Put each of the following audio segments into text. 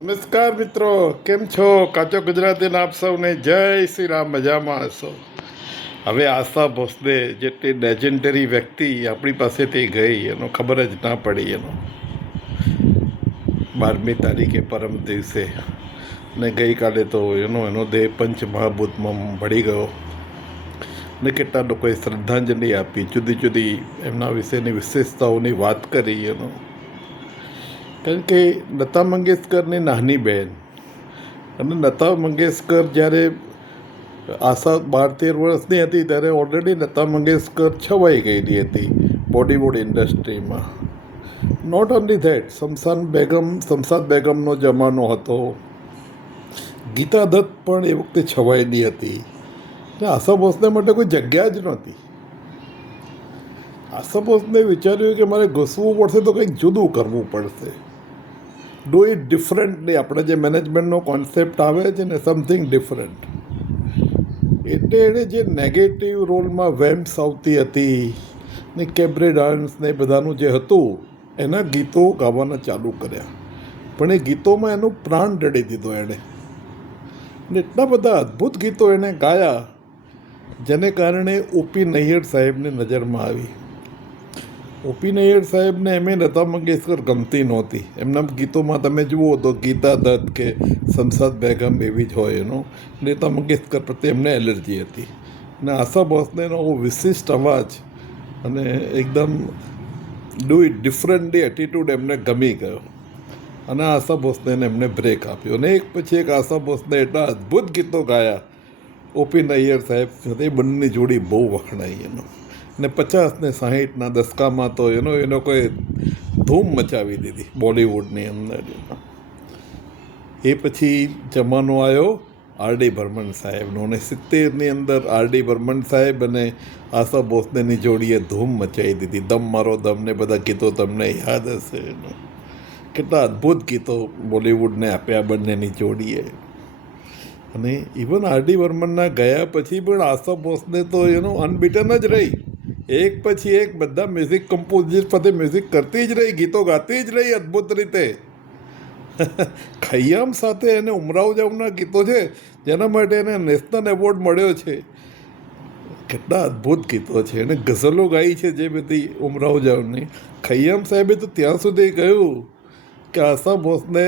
નમસ્કાર મિત્રો, કેમ છો? કાચો ગુજરાતીના આપ સૌને જય શ્રી રામ. મજામાં હશો? હવે આશા ભોસલે જેટલી લેજેન્ડરી વ્યક્તિ આપણી પાસેથી ગઈ એનો ખબર જ ના પડી. 12મી તારીખે પરમ દિવસે ને ગઈકાલે તો એનો દેહ પંચમહાભૂતમાં ભળી ગયો ને કેટલા લોકોએ શ્રદ્ધાંજલિ આપી, જુદી જુદી એમના વિશેની વિશેષતાઓની વાત કરી. કારણ કે લતા મંગેશકરની નાની બહેન, અને લતા મંગેશકર જ્યારે આશા 12-13 વર્ષની હતી ત્યારે ઓલરેડી લતા મંગેશકર છવાઈ ગયેલી હતી બોલિવૂડ ઇન્ડસ્ટ્રીમાં. નોટ ઓનલી ધેટ, શમશાદ બેગમનો જમાનો હતો, ગીતા દત્ત પણ એ વખતે છવાયેલી હતી. એટલે આશા ભોસલે માટે કોઈ જગ્યા જ નહોતી. આશા ભોસલે વિચાર્યું કે મારે ઘૂસવું પડશે તો કંઈક જુદું કરવું પડશે, ડુ ઇટ ડિફરન્ટલી. આપણે જે મેનેજમેન્ટનો કોન્સેપ્ટ આવે છે ને, સમથિંગ ડિફરન્ટ. એટલે એણે જે નેગેટિવ રોલમાં વેમ્પ્સ આવતી હતી ને કેબરે ડાન્સ ને બધાનું જે હતું, એના ગીતો ગાવાના ચાલુ કર્યા. પણ એ ગીતોમાં એનો પ્રાણ રેડી દીધો એણે, ને એટલા બધા અદ્ભુત ગીતો એણે ગાયા જેને કારણે ઓપી નૈયર સાહેબની નજરમાં આવી. ઓપી નૈયર સાહેબને એમ લતા મંગેશકર ગમતી નહોતી. એમના ગીતોમાં તમે જુઓ તો ગીતા દત્ત કે શમશાદ બેગમ એવી જ હોય. લતા મંગેશકર પ્રત્યે એમને એલર્જી હતી. અને આશા ભોસલેનો વિશિષ્ટ અવાજ અને એકદમ ડુ ઇટ ડિફરન્ટલી એટીટ્યૂડ એમને ગમી ગયો, અને આશા ભોસલેને એમને બ્રેક આપ્યો. અને એક પછી એક આશા ભોસલે એટલા અદ્ભુત ગીતો ગાયા ઓપી નૈયર સાહેબ સાથે. એ બંનેની જોડી બહુ વખણાઈ. ને 50 ને 60ના દસકામાં તો એનો કોઈ ધૂમ મચાવી દીધી બોલિવૂડની અંદર. એ પછી જમાનો આવ્યો આર.ડી. બર્મન સાહેબનો, અને 70ની અંદર આર.ડી. બર્મન સાહેબ અને આશા ભોસલેની જોડીએ ધૂમ મચાવી દીધી. દમ મારો દમ ને બધા ગીતો તમને યાદ હશે. કેટલા અદ્ભુત ગીતો બોલિવૂડને આપ્યા બંનેની જોડીએ. અને ઇવન આર.ડી. બર્મનના ગયા પછી પણ આશા ભોસલે તો અનબીટન જ રહી. એક પછી એક બધા મ્યુઝિક કમ્પોઝર સાથે મ્યુઝિક કરતી જ રહી, ગીતો ગાતી જ રહી અદ્ભુત રીતે. ખય્યામ સાથે એને ઉમરાવ જાવના ગીતો છે જેના માટે એને નેશનલ એવોર્ડ મળ્યો છે. કેટલા અદ્ભુત ગીતો છે. એને ગઝલો ગાઈ છે જે બધી ઉમરાવ જાવની. ખય્યામ સાહેબે તો ત્યાં સુધી કહ્યું કે આશા ભોસલે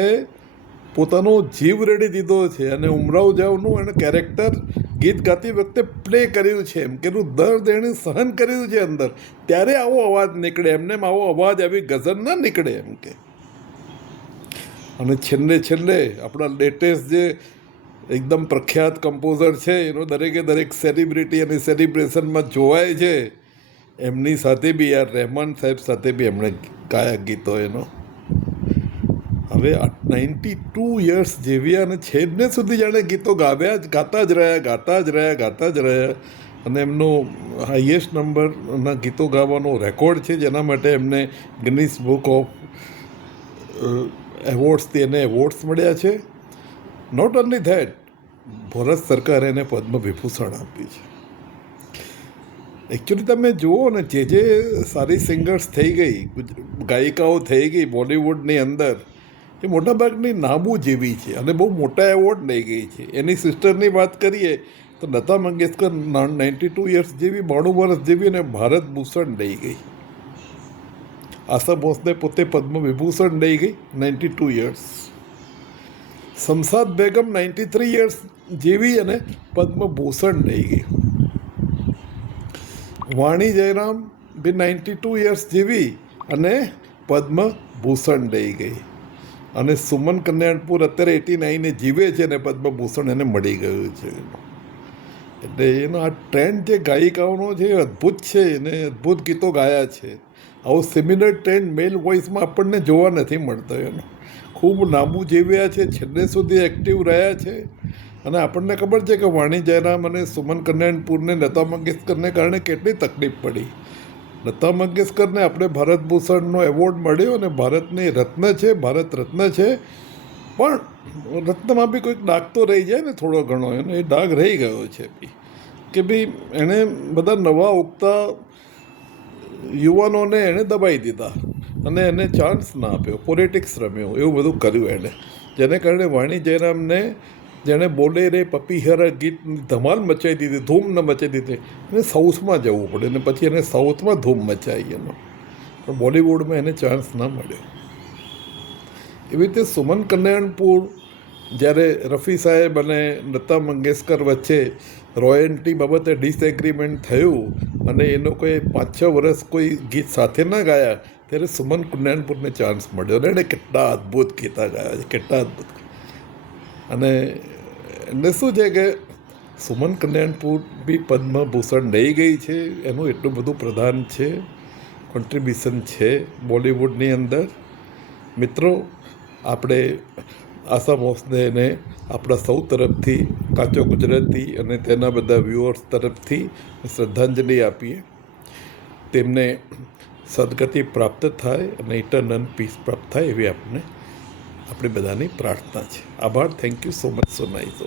પોતાનો જીવ રેડી દીધો છે, અને ઉમરાવ જાવનું એણે કેરેક્ટર ગીત ગાતી વખતે પ્લે કર્યું છે. એમ કે દર્દ એણે સહન કર્યું છે અંદર, ત્યારે આવો અવાજ નીકળે. એમને આવો અવાજ આવી ગઝલ ના નીકળે એમ કે. અને છેલ્લે આપણા લેટેસ્ટ જે એકદમ પ્રખ્યાત કમ્પોઝર છે, દરેક સેલિબ્રિટી અને સેલિબ્રેશનમાં જોવાય છે. એમની સાથે બી રહેમાન સાહેબ સાથે બી એમણે ગાયા ગીતો. હવે 92 યર્સ જેવી અને છેલ્લે સુધી જાણે ગીતો ગાતા જ રહ્યા. અને એમનો હાઈએસ્ટ નંબરના ગીતો ગાવાનો રેકોર્ડ છે, જેના માટે એમને ગિનિસ બુક ઓફ એવોર્ડ્સથી એને એવોર્ડ્સ મળ્યા છે. નોટ ઓનલી ધેટ, ભારત સરકારે એને પદ્મવિભૂષણ આપી છે. એકચ્યુઅલી તમે જુઓ ને, જે સારી સિંગર્સ થઈ ગઈ, ગાયિકાઓ થઈ ગઈ બોલિવૂડની અંદર, એ મોટાભાગની નાબૂ જેવી છે અને બહુ મોટા એવોર્ડ લઈ ગઈ છે. એની સિસ્ટરની વાત કરીએ તો લતા મંગેશકર 92 યર્સ જેવી, 92 વર્ષ જેવી, અને ભારત ભૂષણ લઈ ગઈ. આશા ભોસલે પોતે પદ્મવિભૂષણ લઈ ગઈ 92 યર્સ. શમશાદ બેગમ 93 યર્સ જેવી અને પદ્મભૂષણ લઈ ગઈ. વાણી જયરામ બી 92 યર્સ જેવી અને પદ્મભૂષણ લઈ ગઈ. અને સુમન કલ્યાણપુર અત્યારે 89 જીવે છે અને પદ્મભૂષણ એને મળી ગયું છે. એટલે આ ટ્રેન્ડ જે ગાયિકાઓનો છે એ અદ્ભુત છે, એને અદ્ભુત ગીતો ગાયા છે. આવો સિમિલર ટ્રેન્ડ મેલ વોઇસમાં આપણને જોવા નથી મળતો. ખૂબ લાંબુ જીવ્યા છે, છેલ્લે સુધી એક્ટિવ રહ્યા છે. અને આપણને ખબર છે કે વાણી જયરામ અને સુમન કલ્યાણપુરને લતા મંગેશકરને કારણે કેટલી તકલીફ પડી. લતા મંગેશકરને આપણે ભારત ભૂષણનો એવોર્ડ મળ્યો, અને ભારતની રત્ન છે, ભારત રત્ન છે. પણ રત્નમાં બી કોઈક ડાઘ તો રહી જાય ને, થોડો ઘણો. એ ડાઘ રહી ગયો છે કે ભાઈ એણે બધા નવા ઉગતા યુવાનોને એણે દબાઈ દીધા અને એને ચાન્સ ના આપ્યો, પોલિટિક્સ રમ્યો, એવું બધું કર્યું એણે. જેને કારણે વાણી જયરામને જેણે બોલે રે પપીહરા ગીત ધમાલ મચાવી દીધી, ધૂમ ન મચાવી દીધી, એને સાઉથમાં જવું પડે અને પછી એને સાઉથમાં ધૂમ મચાવી એનો, પણ બોલિવૂડમાં એને ચાન્સ ના મળ્યો. એવી રીતે સુમન કલ્યાણપુર જ્યારે રફી સાહેબ અને લતા મંગેશકર વચ્ચે રોયલ્ટી બાબતે ડિસએગ્રીમેન્ટ થયું અને એ લોકોએ 5-6 વર્ષ કોઈ ગીત સાથે ના ગાયા, ત્યારે સુમન કલ્યાણપુરને ચાન્સ મળ્યો અને એણે કેટલા અદ્ભુત ગીતા ગાયા છે, કેટલા અદ્ભુત. અને એટલે શું છે કે સુમન કલ્યાણપુર બી પદ્મભૂષણ લઈ ગઈ છે, એનું એટલું બધું પ્રદાન છે, કોન્ટ્રીબ્યુશન છે બોલિવૂડની અંદર. મિત્રો, આપણે આશા ભોંસલેને આપણા સૌ તરફથી, કાચો ગુજરાતી અને તેના બધા વ્યુઅર્સ તરફથી શ્રદ્ધાંજલિ આપીએ. તેમને સદગતિ પ્રાપ્ત થાય અને ઇટરનલ પીસ પ્રાપ્ત થાય એવી આપણી બધાની પ્રાર્થના છે. આભાર. Thank you so much. So nice.